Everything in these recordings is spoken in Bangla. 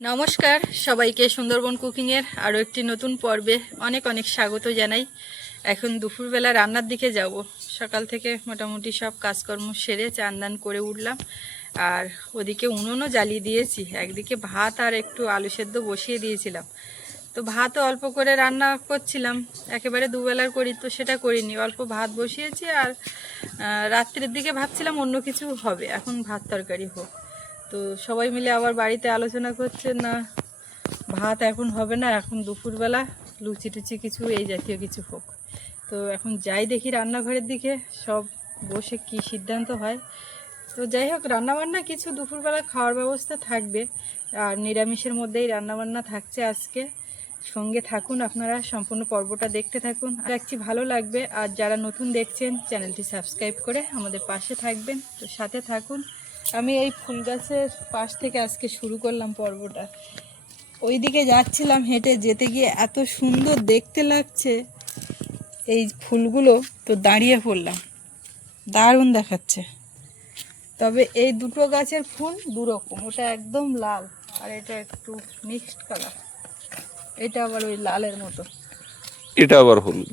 নমস্কার, সবাইকে সুন্দরবন কুকিংয়ের আরও একটি নতুন পর্বে অনেক অনেক স্বাগত জানাই। এখন দুপুরবেলা রান্নার দিকে যাব। সকাল থেকে মোটামুটি সব কাজকর্ম সেরে চান করে উঠলাম। আর ওদিকে উনুনও জ্বালিয়ে দিয়েছি। একদিকে ভাত আর একটু আলু সেদ্ধ বসিয়ে দিয়েছিলাম। তো ভাতও অল্প করে রান্না করছিলাম। একেবারে দুবেলার করি তো সেটা করিনি। অল্প ভাত বসিয়েছি আর রাত্রের দিকে ভাবছিলাম অন্য কিছু হবে। এখন ভাত তরকারি হোক। তো সবাই মিলে আবার বাড়িতে আলোচনা করছে না, ভাত এখন হবে না, এখন দুপুরবেলা লুচি টুচি কিছু, এই জাতীয় কিছু হোক। তো এখন যাই দেখি রান্নাঘরের দিকে, সব বসে কি সিদ্ধান্ত হয়। তো যাই হোক, রান্নাবান্না কিছু দুপুরবেলা খাওয়ার ব্যবস্থা থাকবে। আর নিরামিষের মধ্যেই রান্নাবান্না থাকছে আজকে। সঙ্গে থাকুন আপনারা, সম্পূর্ণ পর্বটা দেখতে থাকুন। দেখছি ভালো লাগবে। আর যারা নতুন দেখছেন, চ্যানেলটি সাবস্ক্রাইব করে আমাদের পাশে থাকবেন। তো সাথে থাকুন। আমি এই ফুল গাছের পাশ থেকে আজকে শুরু করলাম পর্বটা। ওইদিকে যাচ্ছিলাম হেঁটে যেতে গিয়ে এত সুন্দর দেখতে লাগছে এই ফুলগুলো তো দাঁড়িয়ে পড়লাম। দারুণ দেখাচ্ছে। তবে এই দুটো গাছের ফুল দুরকম ওটা একদম লাল আর এটা একটু মিক্সড কালার এটা আবার ওই লালের মতো। এটা আবার হলুদ।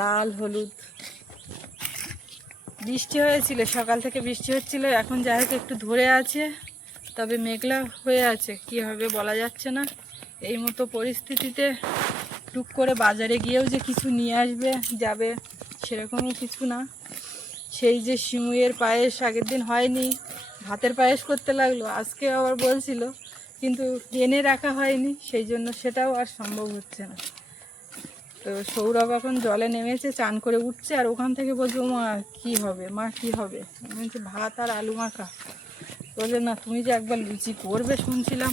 লাল হলুদ। বৃষ্টি হয়েছিল, সকাল থেকে বৃষ্টি হচ্ছিল, এখন যাই হোক একটু ধরে আছে, তবে মেঘলা হয়ে আছে, কি হবে বলা যাচ্ছে না। এই মতো পরিস্থিতিতে টুক করে বাজারে গিয়েও যে কিছু নিয়ে আসবে, যাবে, সেরকমও কিছু না। সেই যে শিমুয়ের পায়েস আগের দিন হয়নি, ভাতের পায়েস করতে লাগল, আজকে আবার বলছিল, কিন্তু এনে রাখা হয়নি, সেই জন্য সেটাও আর সম্ভব হচ্ছে না। তো সৌরভ এখন জলে নেমেছে, চান করে উঠছে, আর ওখান থেকে বলছে মা কি হবে? মা, কি হবে? বলছি, ভাত আর আলু মাখা। বলছে, না, তুমি যে একবার লুচি করবে শুনছিলাম।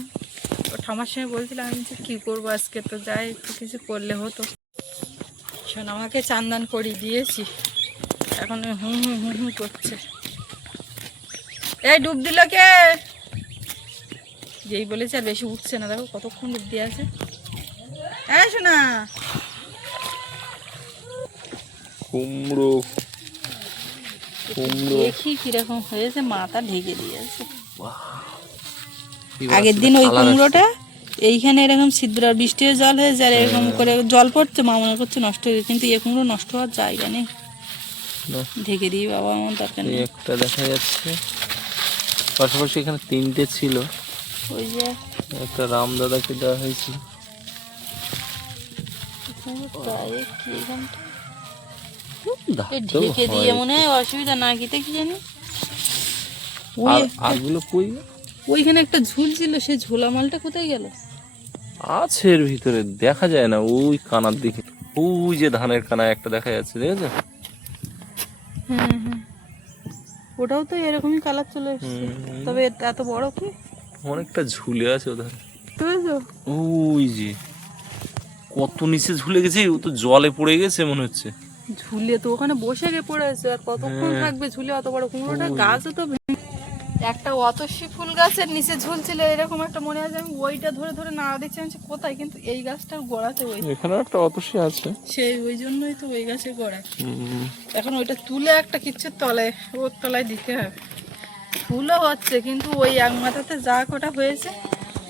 ও ঠামার সঙ্গে বলছিলাম, আমি যে কী করব আজকে তো যাই, একটু কিছু করলে হতো। শোন, আমাকে চান্দান করিয়ে দিয়েছি। এখন হুম হুম হুম হুম করছে। এই, ডুব দিল কে? যেই বলেছে আর বেশি উঠছে না, দেখো কতক্ষণ ডুব দিয়ে আছে। হ্যাঁ শোনা। কুমড়ো। কুমড়ো। দেখি কীরকম হয়েছে মাথা ঢেকে দিয়েছে। আগের দিন ওই কুমড়োটা এইখানে এরকম ছিদ্র আর বৃষ্টির জল হয়েছে আর এরকম করে জল পড়ছে মা মনে করছে নষ্ট হয়ে। কিন্তু এ কুমড়ো নষ্ট হওয়ার জায়গা নেই। ঢেকে দিই বাবা আমার দরকার নেই। একটা দেখা যাচ্ছে। পাশাপাশি এখানে তিনটে ছিল। ওই যে একটা রাম রামদাদাকে দেওয়া হয়েছিল কি এখানটা? ঢেকে দিয়ে মনে হয় অসুবিধা না গিতে কি জানি? আরগুলো কই? ওইখানে একটা ঝুল ছিল সেই ঝোলা মালটা কোথায় গেল? আছে এর ভিতরে দেখা যায় না ওই কানার দিকে। ওই যে ধানের কানা একটা দেখা যাচ্ছে দেখেছ? হ্যাঁ হ্যাঁ। ওটাও তো এরকমই কালার চলে এসছে। তবে এত- বড় কি? অনেকটা ঝুলে আছে বুঝেছ? ওই যে কত নিচে ঝুলে গেছে ও তো জলে পড়ে গেছে মনে হচ্ছে। ঝুলে তো ওখানে বসে গে পড়ে আছে আর কতক্ষণ হ্যাঁ। থাকবে ঝুলে অত বড় কুমড়োটা। গাছও তো একটা অতসী ফুল গাছের নিচে ঝুলছিল এরকম একটা মনে আছে আমি ওইটা ধরে ধরে না দেখছি আমি কোথায়? কিন্তু এই গাছটার গোড়াতে ওই এখানে একটা অতসী আছে। সেই ওই জন্যই তো ওই গাছের গোড়া। এখন ওইটা তুলে একটা কিচ্ছুর তলায় ওর তলায় দিতে হবে। ফুলও হচ্ছে কিন্তু ওই এক মাথাতে যা কটা হয়েছে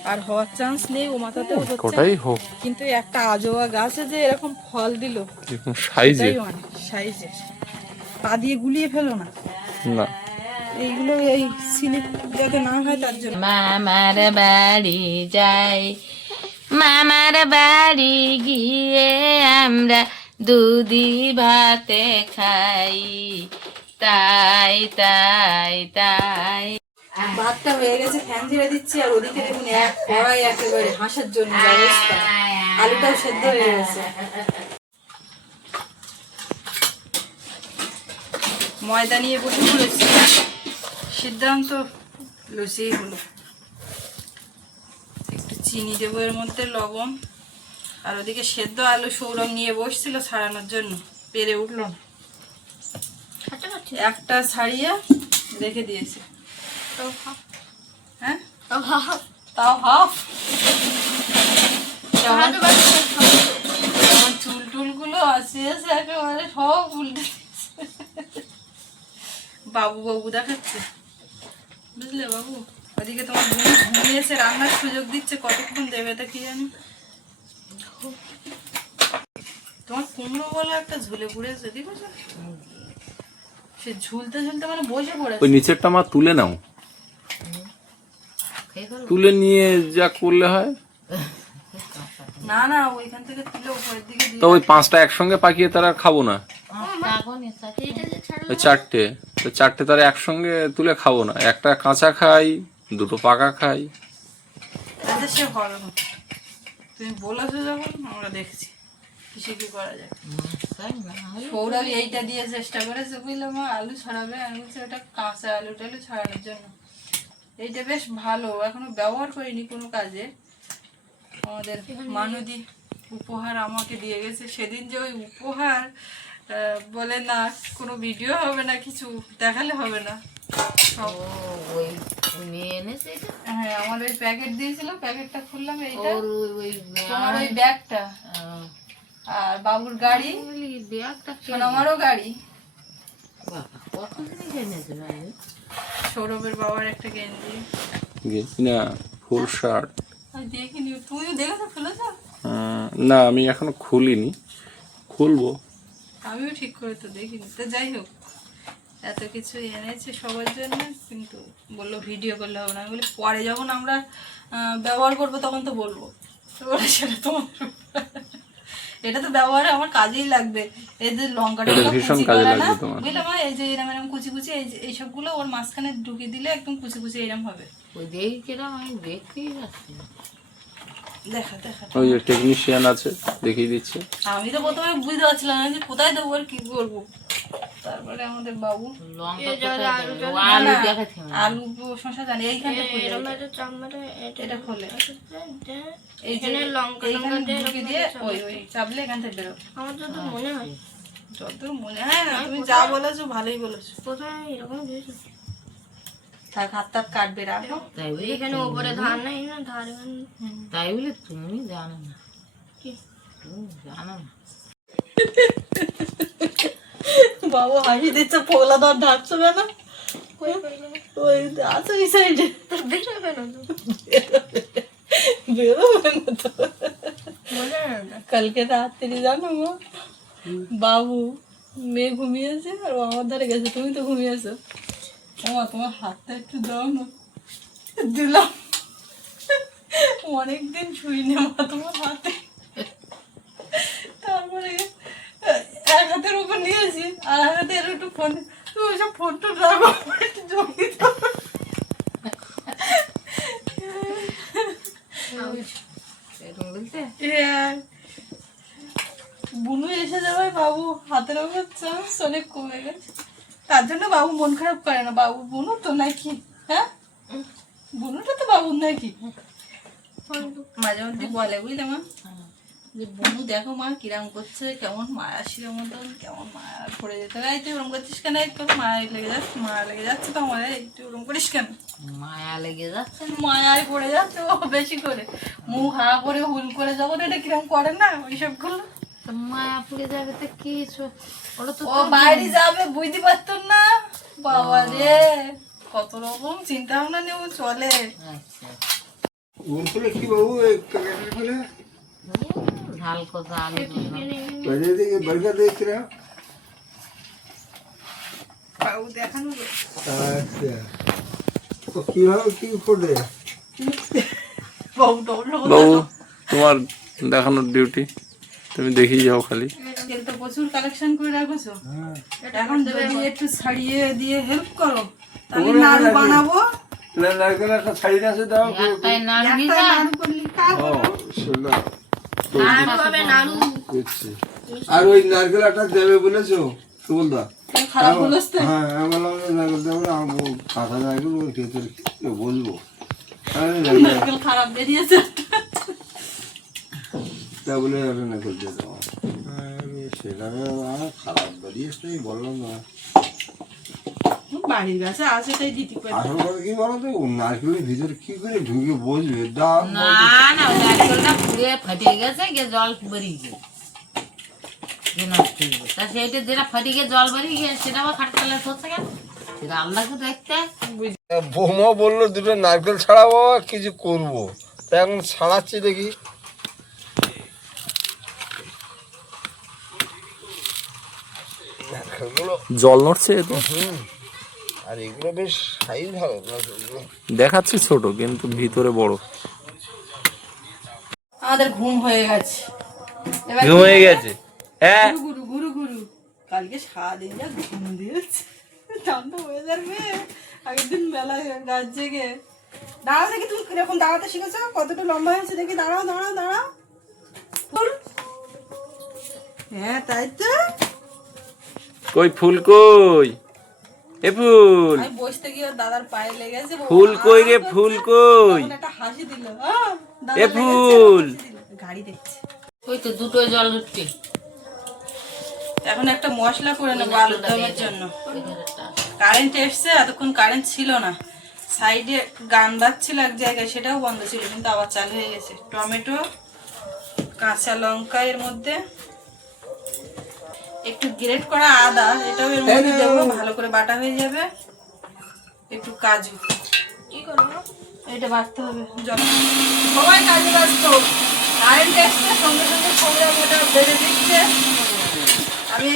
আর হওয়ার চান্স নেই ও মাথাতেও হচ্ছে ওটাই হোক। কিন্তু একটা আজোয়া গাছে যে এরকম ফল দিল এরকম সাইজে? সাইজে। পা দিয়ে গুলিয়ে ফেলো না। না। এইগুলো এই স্লিপ যাতে না হয় তার জন্য। মামার বাড়ি যাই মামার বাড়ি গিয়ে আমরা দুদি ভাতে খাই। তাই তাই তাই। ভাতটা হয়ে গেছে ফ্যান ঝেড়ে দিচ্ছি আর ওদিকে দেখুন এক কড়াই একেবারে হাঁসের জন্য ব্যবস্থা। আলুটাও সেদ্ধ হয়ে গেছে। ময়দা নিয়ে বসে পড়েছি সিদ্ধান্ত লুচিই হলো। একটু চিনি দেবো এর মধ্যে লবণ আর ওদিকে সেদ্ধ আলু সৌরভ নিয়ে বসছিল ছাড়ানোর জন্য পেরে উঠল না। একটা ছাড়িয়ে রেখে দিয়েছে। হ্যাঁ? তাও হাফ আমার চুল টুলগুলো আছে আছে একেবারে সব উল্টে বাবু বাবু দেখাচ্ছে। বুঝলে বাবু? ওদিকে তোমার বোন ঘুমিয়েছে রান্নার সুযোগ দিচ্ছে কতক্ষণ দেবে তা কি জানি? তোমার কুমড়ো বলে একটা ঝুলে পড়েছে দেখেছ সে ঝুলতে ঝুলতে মানে বসে পড়ে ওই নিচেরটা আমার তুলে নাও। তুলে নিয়ে যা করলে হয়। না না ওইখান থেকে তুলে উপরের দিকে দিয়ে তো ওই পাঁচটা একসঙ্গে পাকিয়ে তারা খাব না? ওই চারটে। তো চারটে তারা একসঙ্গে তুলে খাব না। একটা কাঁচা খাই দুটো পাকা খাই। তুমি বলেছ যখন আমরা দেখছি। কিসে কি করা যায়? সৌরভ এইটা দিয়ে চেষ্টা করেছে বুঝলাম আলু ছড়াবে। আমি বলছি ওটা কাঁচা আলু টালু ছড়ানোর জন্য। এইটা বেশ ভালো। এখনও ব্যবহার করিনি কোনো কাজে। আমাদের মানদি উপহার আমাকে দিয়ে গেছে। সেদিন যে ওই উপহার বলে না কোনো ভিডিও হবে না কিছু দেখালে হবে না। সব। ওই ওই এনেছে হ্যাঁ আমার ওই প্যাকেট দিয়েছিল প্যাকেটটা খুললাম এইটা। ওই ওই তোমার ওই ব্যাগটা। আর বাবুর গাড়ি। ব্যাগটা সোনামারও গাড়ি। বাবা কত জিনিস এনেছে ভাই? সৌরভের বাবার একটা গেঞ্জি। গেছি না ফুল শার্ট। দেখিনি। তুমিও দেখেছ? খুলেছ? না আমি এখনও খুলিনি। খুলবো। আমিও ঠিক করে তো দেখিনি। তো যাই হোক এত কিছু এনেছে সবার জন্য কিন্তু বলল ভিডিও করলে হবে না। আমি বলি পরে যখন আমরা ব্যবহার করব তখন তো বলব। সেটা তোমার এটা তো ব্যবহারে আমার কাজেই লাগবে এই যে লঙ্কাটা ভীষণ কাজে লাগবে তোমার। বুঝলাম মা? এই যে এরম এরম কুচি কুচি এই যে- এইসবগুলো ওর মাঝখানে ঢুকিয়ে দিলে একদম কুচি কুচি এরকম হবে ওই দেখি কিরম আমি দেখতেই দেখা ওই যে টেকনিশিয়ান আছে দেখিয়ে দিচ্ছে। আমি তো প্রথমে বুঝতে পারছিলাম না যে কোথায় দেবো আর কি করব। তারপরে আমাদের বাবু। লঙ্কা আলু শশা জানি এইখানটা এটা খোলে এই যে এইখানে ঢুকে দিয়ে ওই ওই চাপলে এখান থেকে বেরো। আমার যত মনে হয়। যতদূর মনে হয় না তুমি যা বলেছ ভালোই বলেছ। কোথায়? এরকম থাক হাত টাত কাটবে রাখো তাই বলে এখানে উপরে ধান নাই না ধারে তাই বলে তুমি জানো না? তুমি জানো না। বাবু হাসি দিচ্ছে পোগলা ঢাকছো কেন? ওই আছে এই সাইডে বেরোবে না বেরোবে না তো। কালকে রাত্রি জানো মা? বাবু মেয়ে ঘুমিয়েছে আর আমার ধারে গেছে। তুমি তো ঘুমিয়েছো। মা তোমার হাতটা একটু দাও না। দিলাম। অনেকদিন ছুঁইনি মা, তোমার হাতে। তারপরে এক হাতের উপর নিয়েছি, আর হাতে এর একটু ফোন তুমি সব ফোন টোন রাখো, একটু হ্যাঁ। বুনু এসে যাবে, বাবু, হাতের ওপর চান্স অনেক কমে গেছে। তার জন্য বাবু মন খারাপ করে না। বাবু বুনু তো নাকি হ্যাঁ? বুনুটা তো বাবু নাকি। মাঝে মধ্যে বলে বুঝলে মা? যে বুনু দেখো মা কিরাম করছে কেমন মায়া শিরের মতন কেমন মায়া পড়ে যেতে। হয় তুই ওরম করছিস কেন? এই তোর মায়া লেগে যাচ্ছে মায়া লেগে যাচ্ছে তো আমার এই তুই ওরম করিস কেন? মায়া লেগে যাচ্ছে। মায়ায় পড়ে যাচ্ছে ও বেশি করে। মুখ হা করে হুল করে যখন এটা কিরম করে না ওইসব যাবে তো কি ছো- তো ও বাইরে যাবে বুঝতে পারতাম না। বাবা রে কত রকম চিন্তা ভাবনা নিয়ে ও চলে। আচ্ছা। কি বাবু এই প্যাকেটের কথা আলু বাইরে দিকে বার্গার দিয়েছিলাম বাবু দেখানো তো। আচ্ছা। তো কীভাবে কি করে বাবু তোমার দেখানোর ডিউটি তুমি দেখি যাও খালি। তেল তো প্রচুর কালেকশন করে রাখছো। হ্যাঁ এখন যদি একটু ছাড়িয়ে দিয়ে হেল্প করো তাহলে নাড়ু বানাবো। নারকেল একটা আছে দাও। একটাই নাড়ু একটা ভিজা নাড়ু করলে কা ও সেটা নাড়ু হবে নাড়ু। আর ওই নারকেল একটা দেবে বলেছ সুবলদা? খারাপ বলছ তো। হ্যাঁ আমি বললাম নারকেল দেবো আমি বলব, নারকেল নারকেল নারকেল খারাপ বেরিয়েছে। তা বলে সেটা আমার খারাপ বেরিয়েছে বললাম না। বাড়ির গাছে আছে তাই দিতে পারি আসল কথা কি বলতো নারকেলের ভিতরে কি করে ঢুকে বসবে? দাম না না নারকেলটা পুড়ে ফাটে গেছে গিয়ে জল বেরিয়ে গেছে যে নষ্ট গেছে। তা সেইটা যেটা ফাটে গিয়ে জল বেরিয়ে গিয়ে সেটা আবার খাটকালে হচ্ছে কেন? রান্না তো দেখতে বৌমা বলল দুটো নারকেল ছাড়াবো কিছু করব। তা এখন ছাড়াচ্ছি দেখি। জল নড়ছে তো। আর এগুলো বেশ সাইজ ভালো দেখাচ্ছে ছোট কিন্তু ভিতরে বড়। আমাদের ঘুম হয়ে গেছে। ঘুমিয়ে হবে? গেছে। হ্যাঁ। গুরু গুরু গুরু কালকে সারাদিন যা ঘুম দিয়েছে। ঠান্ডা ওয়েদার মেয়ে আগের দিন বেলায় রাত জেগে। দাঁড়াও দেখি তুমি কীরকম দাঁড়াতে শিখেছো। কতটা লম্বা হয়েছে দেখি। দাঁড়াও দাঁড়াও দাঁড়াও। হ্যাঁ তাই তো। কই ফুল কই এ ফুল। আমি বসতে গিয়ে দাদার পায়ে লেগেছে ফুল কই রে ফুল কই একটা হাসি দিল। এ ফুল। গাড়ি দেখছে। ওই তো দুটো জল উঠছে। এখন একটা মশলা করে নেব আলুর দমের জন্য। কারেন্ট এসছে এতক্ষণ কারেন্ট ছিল না। সাইডে গান বাজছিল এক জায়গায় সেটাও বন্ধ ছিল কিন্তু আবার চালু হয়ে গেছে। টমেটো কাঁচা লঙ্কা এর মধ্যে। একটু গ্রেট করা আদা এটাও এর মধ্যে দেবো ভালো করে বাটা হয়ে যাবে। একটু কাজু। কি করব? এটা বাটতে হবে। জল সবাই কাজে ব্যস্ত। কারেন্ট এসছে সঙ্গে সঙ্গে সৌরা মোটা বেড়ে দিচ্ছে। আমি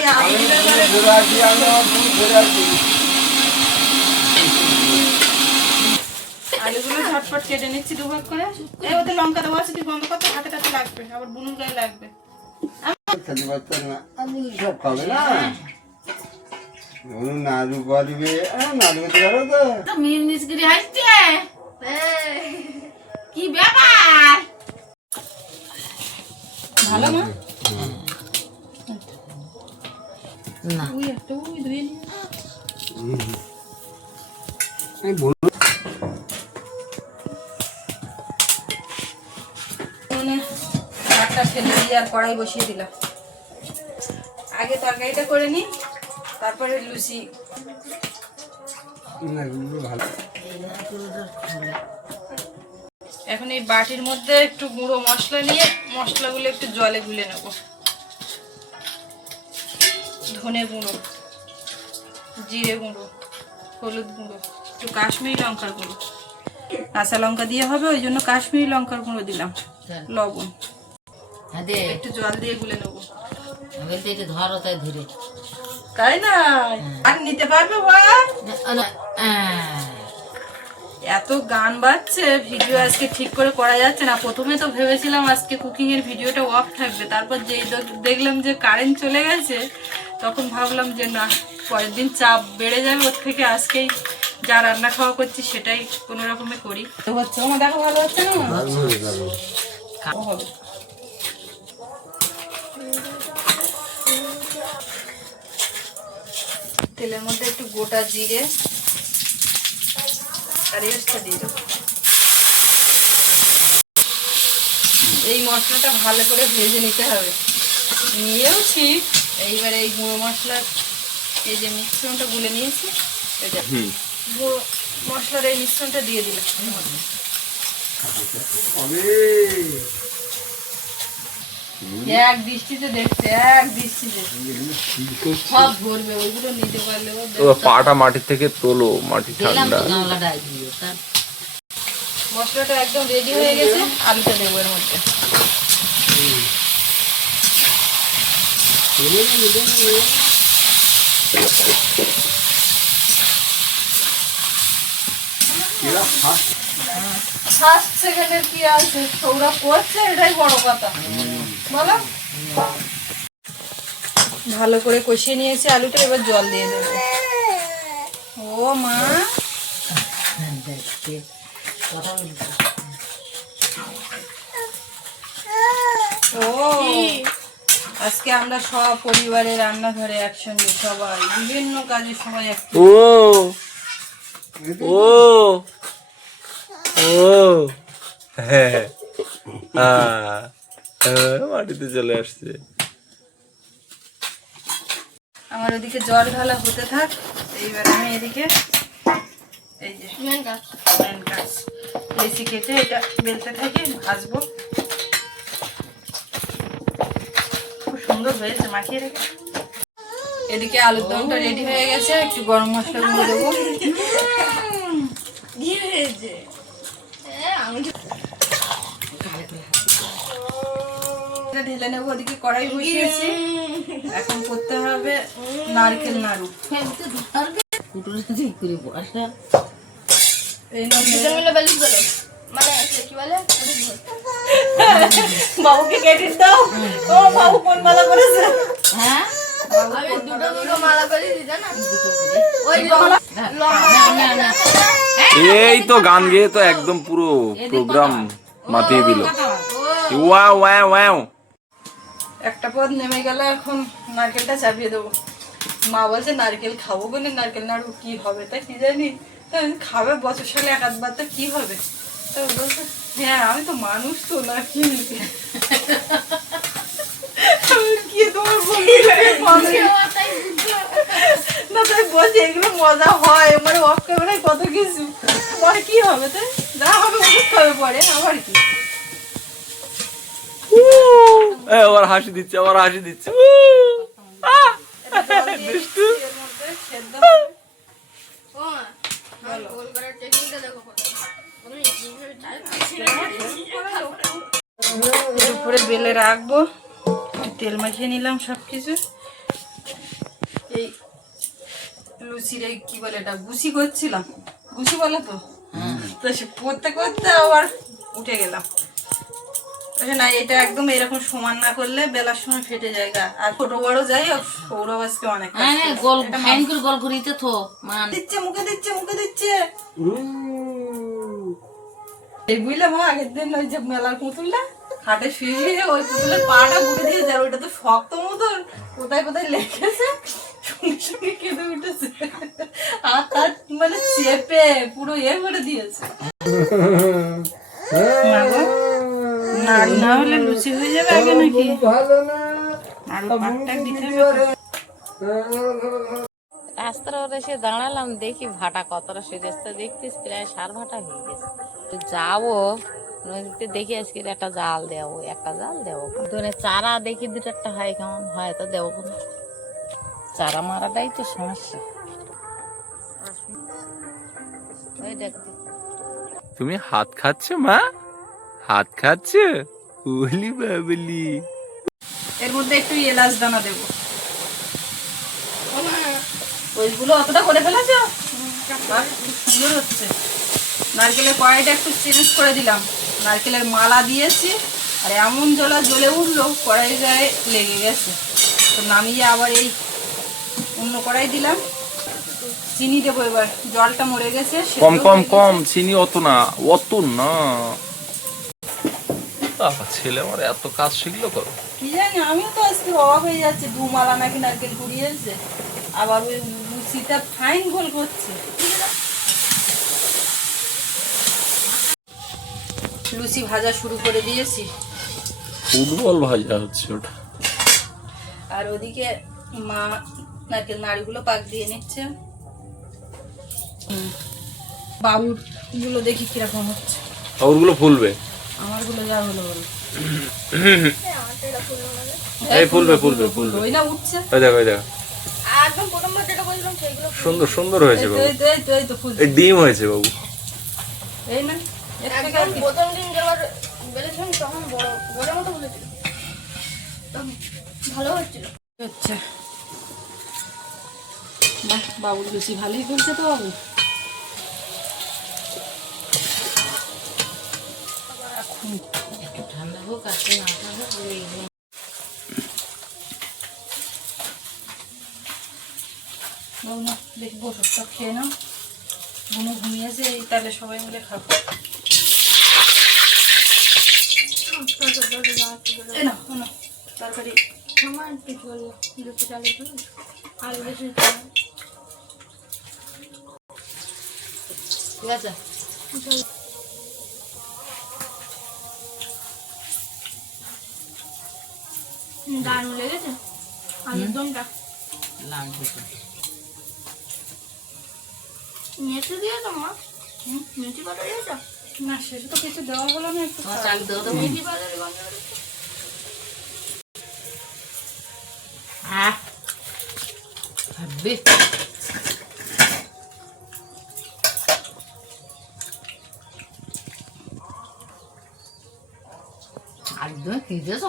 আলুগুলো ঝটপট কেটে নিচ্ছি দুভাগ করে। এই ওতে লঙ্কা দেওয়া আছে তুই বন্ধ করতে হাতে টাতে লাগবে আবার বুনুর গায়ে লাগবে। খেতে পারতাম না। আমি সব খাবে না। নাড়ু করবে। নাড়ু করতে পারো তো। মিস করে হাসছে। কি ব্যাপার? ভালো মা? না। আমি মানে ভাতটা ফেলে দিয়ে আর কড়াই বসিয়ে দিলাম। আগে তরকারিটা করে নি তারপরে লুচি। ভালো। এখন এই বাটির মধ্যে একটু গুঁড়ো মশলা নিয়ে মশলাগুলো একটু জলে গুলে নেব। ধনে গুঁড়ো জিরে গুঁড়ো হলুদ গুঁড়ো একটু কাশ্মীরি লঙ্কার গুঁড়ো। কাঁচা লঙ্কা দিয়ে হবে ওই জন্য কাশ্মীরি লঙ্কার গুঁড়ো দিলাম লবণ। হ্যাঁ একটু জল দিয়ে গুলে নেব। আমি এটা ধরো তাই ধরে। তাই না? আর নিতে পারবে আহ, এত গান বাজছে ভিডিও আজকে ঠিক করে করা যাচ্ছে না। প্রথমে তো ভেবেছিলাম আজকে কুকিং এর ভিডিওটা অফ থাকবে। তারপর যেই দেখলাম যে কারেন্ট চলে গেছে তখন ভাবলাম যে না পরের দিন চাপ বেড়ে যাবে ওর থেকে। আজকেই যা রান্না খাওয়া করছি সেটাই কোনো রকমে করি। তো হচ্ছে আমার দেখো ভালো হচ্ছে না? হবে। তেলের মধ্যে একটু গোটা জিরে আর দিয়ে দেবো। এই মশলাটা ভালো করে ভেজে নিতে হবে। নিয়েওছি এইবারে এই গুঁড়ো মশলার এই যে মিশ্রণটা গুলে নিয়েছি যে গুঁড়ো মশলার এই মিশ্রণটা দিয়ে দিলাম। এক দৃষ্টিতে দেখছে এক দৃষ্টিতে। সব ধরবে ওইগুলো নিতে পারলে ও ও পাটা মাটি থেকে তোলো মাটি ঠান্ডা। মশলাটা একদম রেডি হয়ে গেছে আলুটা দেবো এর মধ্যে। ফার্স্ট। সেকেন্ডের কি আছে? করছে এটাই বড় কথা। বলো ভালো করে কষিয়ে নিয়েছি আলুটা এবার জল দিয়ে দেবো। ও মা। ও আজকে আমরা সব পরিবারের রান্নাঘরে একসঙ্গে সবাই বিভিন্ন কাজে সবাই ও ও ও হ্যাঁ, মাটিতে চলে আসছে। আমার ওদিকে জল ঢালা হতে থাক। এইবার আমি এদিকে এই যে লেসি কেটে এটা বেলতে থাকি ভাজবো। খুব সুন্দর হয়েছে মাখিয়ে রেখে। এদিকে আলুর দমটা রেডি হয়ে গেছে একটু গরম মশলা গুঁড়ো দেবো। হয়েছে এ, আমি এটা ঢেলে নেব ওদিকে কড়াই বসিয়েছি। এখন করতে হবে নারকেল নাড়ু। মানে বাবুকে কেটে দাও। ও বাবু কোন মালা করেছে হ্যাঁ এই তো গান গেয়ে তো একদম পুরো প্রোগ্রাম মাতিয়ে দিল। ওয়া ওয়া ওয়াও। একটা পদ নেমে গেল এখন নারকেলটা চাপিয়ে দেবো। মা বলছে নারকেল খাব বলে? নারকেল নাড়ু কি হবে? তা কি জানি? খাবে বছর সালে এক আধবার তো কি হবে? তো বলছে হ্যাঁ আমি তো মানুষ তো না কি না। তাই বলছে এগুলো মজা হয় মানে অফ ক্যামেরায় কত কিছু। পরে কি হবে তাই? যা হবে ওষুধ খাবে পরে আবার কি? এ, আবার হাসি দিচ্ছে আবার হাসি দিচ্ছে! দুষ্টু। উপরে বেলে রাখব একটু তেল মাখিয়ে নিলাম সব কিছু এই লুচির এই কি বলে এটা গুছি করছিলাম। গুছি বলে তো? তো সে করতে করতে আবার উঠে গেলাম। না এটা একদম এরকম সমান না করলে বেলার সময় ফেটে যায় গা। আর ছোট বড় যাই হোক সৌরভ আজকে অনেক হ্যাঁ করেছে। গোল করে গোল থো মান। দিচ্ছে মুখে দিচ্ছে মুখে দিচ্ছে। এই বুঝলে মা আগের দিন ওই যে মেলার পুতুলটা খাটে শুয়ে শুয়ে ওই পুতুলের পাটা বুকে দিয়েছে আর ওইটা তো শক্ত মতন কোথায় কোথায় লেগেছে? সঙ্গে সঙ্গে কেঁদে উঠেছে। আর তার মানে চেপে পুরো এ করে দিয়েছে। না হলে লুচি হয়ে যাবে আগে নাকি? দিতে হবে। রাস্তার ওর এসে দাঁড়ালাম দেখি ভাটা কতটা সেজেছে দেখতিস প্রায় সার ভাটা হয়ে গেছে। তো যাব নদীতে দেখি আজকে একটা জাল দেবো একটা জাল দেবো। ধরে চারা দেখি দুটো একটা হয় কেমন হয় তো দেবো কোনো চারা মারাটাই তো সমস্যা। তুমি হাত খাচ্ছ মা? হাত খাচ্ছ? বলি বাবলি এর মধ্যে একটু এলাচ দানা দেবো। ওইগুলো অতটা করে ফেলেছ? সুন্দর হচ্ছে। নারকেলের কড়াইটা একটু চেঞ্জ করে দিলাম। নারকেলের মালা দিয়েছি আর এমন জলা জ্বলে উঠল কড়াই গায়ে লেগে গেছে। তো নামিয়ে আবার এই অন্য কড়াই দিলাম। চিনি দেবো এবার জলটা মরে গেছে কম কম কম চিনি অত না অত না। বাবা, ছেলে আমার এত কাজ শিখলো করো কি জানি আমিও তো আজকে অবাক হয়ে যাচ্ছে দু মালা নাকি নারকেল কুড়িয়েছে আবার ওই লুচিটা ফাইন গোল করছে। লুচি ভাজা শুরু করে দিয়েছি। ফুটবল ভাজা হচ্ছে ওটা। আর ওদিকে মা নারকেল নাড়িগুলো পাক দিয়ে নিচ্ছে। হুম। বাবুরগুলো দেখি কীরকম হচ্ছে। ওরগুলো ফুলবে? আমারগুলো যা হলো হলো এই ফুলবে ফুলবে ফুলবে। ওই না উঠছে। ওই দেখো ওই দেখো। একদম প্রথমবার যেটা বলছিলাম সুন্দর সুন্দর হয়েছে বাবু। এই তো, এই তো, এই ডিম হয়েছে বাবু। এই না একদম প্রথম দিন বেলেছিলাম তখন বড় বড় মতো বলেছিল ভালো হচ্ছিল। আচ্ছা। বাহ বাবুর লুচি ভালোই ফুলছে তো বাবু। ঠান্ডা হোক আর না হোক ওই বাবু না দেখি বসো সব খেয়ে নাও বুনু ঘুমিয়েছে তাহলে সবাই মিলে খাব তরকারি আমার লুচি চালের আলু ঠিক আছে। দারুণ লেগেছে আলুর দমটা লাগবে। মেথি দিয়ে তো মা। মেথি পাতা দিয়েছ না সেটা তো কিছু দেওয়া হলো না একটু চাল দেবো তো মেথি পাতা। আহ হেব্বি একদম কি দিয়েছ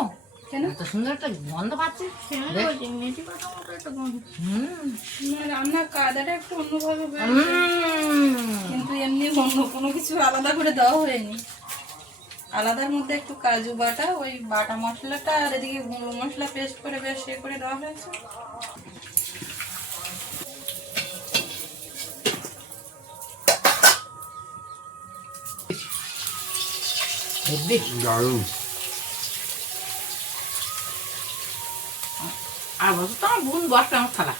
কেন? সুন্দর একটা গন্ধ পাচ্ছি। মেথি পাতা মতো একটা গন্ধ। অন্যভাবে কিন্তু এমনি অন্য কোনো কিছু আলাদা করে দেওয়া হয়নি। আলাদার মধ্যে একটু কাজু বাটা ওই বাটা মশলাটা আর এদিকে গুঁড়ো মশলা পেস্ট করে বেশ এ করে দেওয়া হয়েছে। দারুণ। বলছো তো আমার বোন বসবে আমার খালা?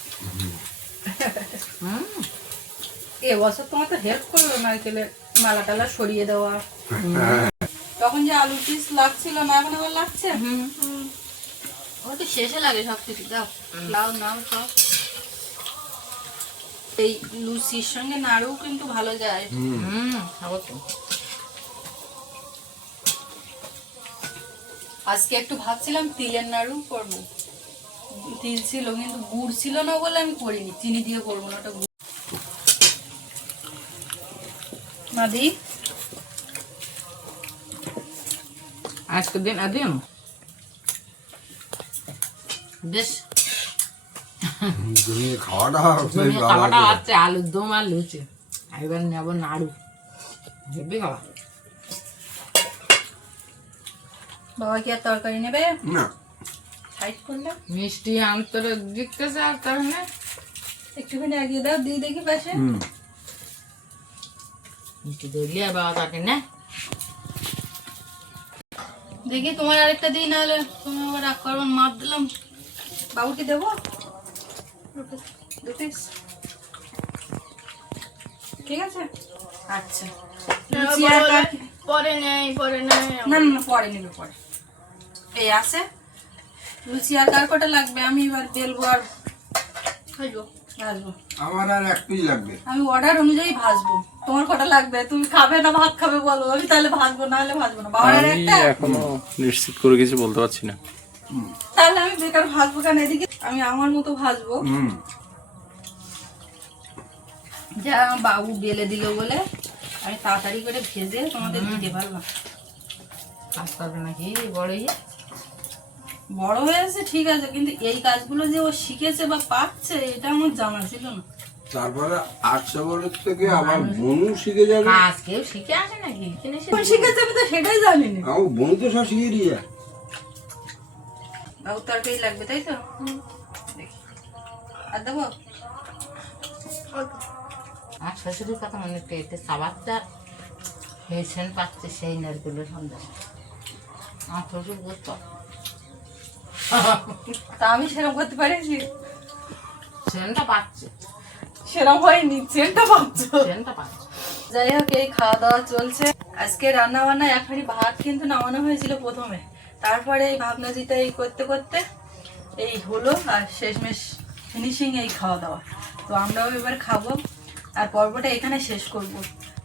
হুম। এবছর তোমার তো হেল্প করল নারকেলের মালা টালা সরিয়ে দেওয়া। তখন যে আলু পিস লাগছিল না এখন আবার লাগছে? ও তো শেষে লাগে সব কিছু দাও লাউ নাও সব। এই লুচির সঙ্গে নাড়ু কিন্তু ভালো যায়। হুম খাব তো। আজকে একটু ভাবছিলাম তিলের নাড়ু করব। তিল ছিল কিন্তু গুড় ছিল না বলে আমি করিনি। চিনি দিয়ে করব না ওটা গুড়। মাদি? আজকে দিন দিন বেশ। খাওয়াটা লাগে। আলুর দম আর লুচি। এবার নেব নাড়ু। হেব্বি খাওয়া। বাবা কি আর তরকারি নেবে? না। সাইড করলে? মিষ্টি আর তার মানে একটুখানি এগিয়ে দাও দিয়ে দেখি পাশে। মিষ্টি দিলে বাবা তাকে না। দেখি তোমার আরেকটা দিই নাহলে তুমি আবার রাগ করবেন মাপ দিলাম। বাবুকে দেবো? দু? ঠিক আছে? আচ্ছা। আর পরে নেই পরে নেই। না না না, পরে নেবে পরে। এই আছে। লুচি আর কার কটা লাগবে? আমি এবার বেলবো আর খাইবো। ভাজবো। আমার আর এক পিস লাগবে। আমি অর্ডার অনুযায়ী ভাজবো। তোমার কটা লাগবে? তুমি খাবে না ভাত খাবে বলো। আমি তাহলে ভাজবো না হলে ভাজবো না। বাবার আর একটা? এখনও নিশ্চিত করে কিছু বলতে পারছি না। তাহলে আমি বেকার ভাজবো কেন? এদিকে আমি আমার মতো ভাজবো। হুম। যা বাবু বেলে দিল বলে আমি তাড়াতাড়ি করে ভেজে তোমাদের দিতে পারলাম। কাজ করবে নাকি? বড় ইয়ে? বড় হয়েছে ঠিক আছে কিন্তু এই কাজগুলো যে ও শিখেছে বা পাচ্ছে এটা আমার জানা ছিল না। তারপরে আটশো বছর থেকে আবার বনু শিখে যাবে? কেউ শিখে আসে নাকি? শিখেছে আমি তো সেটাই জানি না আমার বনু তো সব শিখিয়ে দিয়ে যায়। বাবু তরকারি লাগবে তাই তো? আর দেবো? আর শ্বশুরের কথা মনে পেয়েছে সাবারটা পাচ্ছে সেই নারকেলের সন্দেশ। আমার শ্বশুর করতো তা আমি সেরকম করতে পারিছি সেনটা পাচ্ছে। সেরকম হয়নি সেটা পাচ্ছ। সেনটা পাচ্ছে। যাই হোক এই খাওয়া দাওয়া চলছে। আজকে রান্না বান্না এক হাঁড়ি ভাত কিন্তু নামানো হয়েছিল প্রথমে। তারপরে এই ভাবনা চিন্তা এই করতে করতে এই হলো আর শেষমেশ ফিনিশিং এই খাওয়া দাওয়া তো আমরাও এবার খাব আর পর্বটা এখানে শেষ করব।